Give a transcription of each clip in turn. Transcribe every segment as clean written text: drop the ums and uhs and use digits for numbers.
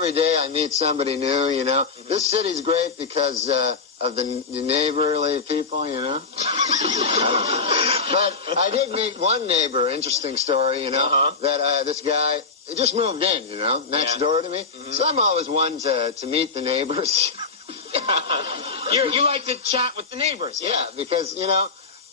every day I meet somebody new, you know. This city's great because of the neighborly people, you know. But I did meet one neighbor, interesting story, you know, that this guy, he just moved in, you know, next door to me. So I'm always one to meet the neighbors. You like to chat with the neighbors. Yeah, because, you know,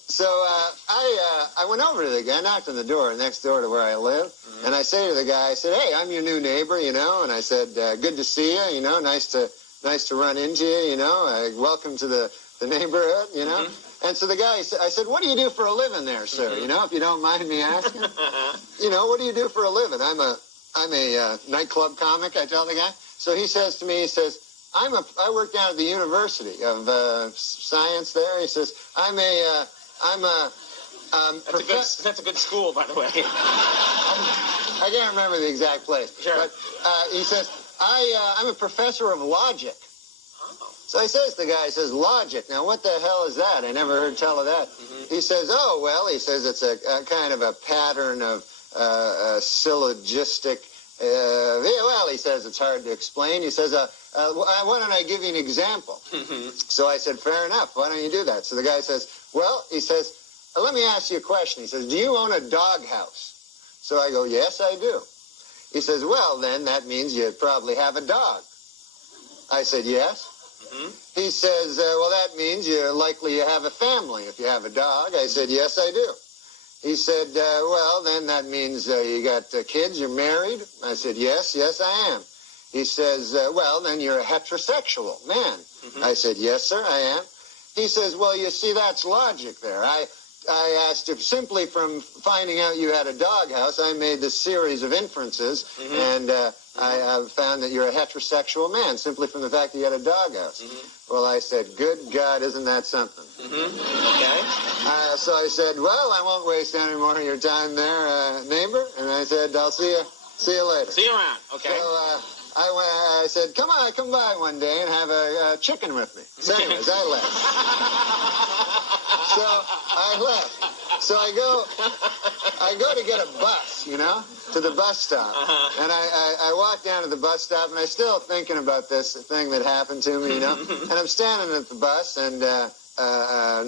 so I went over to the guy, knocked on the door next door to where I live, and I say to the guy, I said, hey, I'm your new neighbor, you know, and I said, good to see you, you know, nice to run into you, you know, welcome to the neighborhood, you know. And so the guy, I said, what do you do for a living there, sir, you know, if you don't mind me asking? You know, what do you do for a living? I'm a nightclub comic, I tell the guy. So he says to me, he says, I work down at the University of Science there. He says, That's a good school, by the way. I can't remember the exact place. Sure. But he says, I'm a professor of logic. So he says, the guy says, logic. Now, what the hell is that? I never heard tell of that. He says, oh, well, he says it's a kind of a pattern of syllogistic. Well, he says it's hard to explain. He says, why don't I give you an example? So I said, fair enough. Why don't you do that? So the guy says, well, he says, let me ask you a question. He says, do you own a doghouse? So I go, yes, I do. He says, well, then that means you probably have a dog. I said, yes. He says, well, that means you have a family if you have a dog. I said, yes, I do. He said, well, then that means you got kids, you're married. I said, yes, I am. He says, well, then you're a heterosexual man. I said, yes, sir, I am. He says, well, you see, that's logic there. I asked if simply from finding out you had a doghouse, I made this series of inferences, and I found that you're a heterosexual man simply from the fact that you had a doghouse. Well, I said, good God, isn't that something? Okay. So I said, well, I won't waste any more of your time there, neighbor. And I said, I'll see you later. See you around. Okay. So I said, come by one day and have a chicken with me. So anyways, I left. So I left. So I go to get a bus, you know, to the bus stop. And I walk down to the bus stop, and I'm still thinking about this thing that happened to me, you know. And I'm standing at the bus, and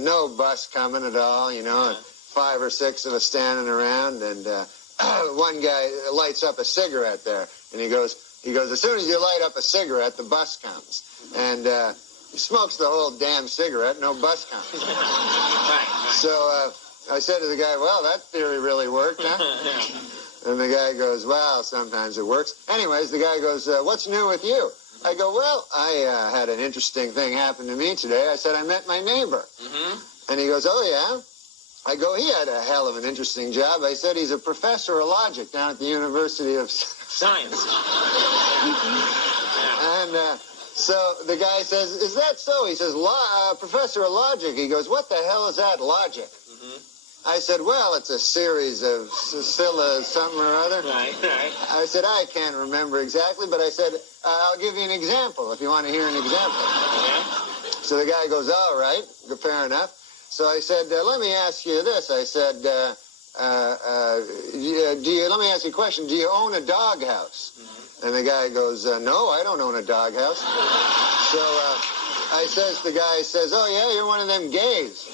no bus coming at all, you know, and 5 or 6 of us standing around, and one guy lights up a cigarette there, and he goes, as soon as you light up a cigarette, the bus comes. And he smokes the whole damn cigarette, no bus comes. So I said to the guy, well, that theory really worked, huh? And the guy goes, well, sometimes it works. Anyways, the guy goes, what's new with you? I go, well, I had an interesting thing happen to me today. I said, I met my neighbor. And he goes, oh, yeah? I go, he had a hell of an interesting job. I said, he's a professor of logic down at the University of Science. And so the guy says, is that so? He says, professor of logic. He goes, what the hell is that, logic? I said, well, it's a series of something or other. Right. I said, I can't remember exactly, but I said, I'll give you an example if you want to hear an example. So the guy goes, all right, fair enough. So I said, let me ask you this. I said, let me ask you a question. Do you own a doghouse? And the guy goes, no, I don't own a doghouse. So the guy says, oh, yeah, you're one of them gays.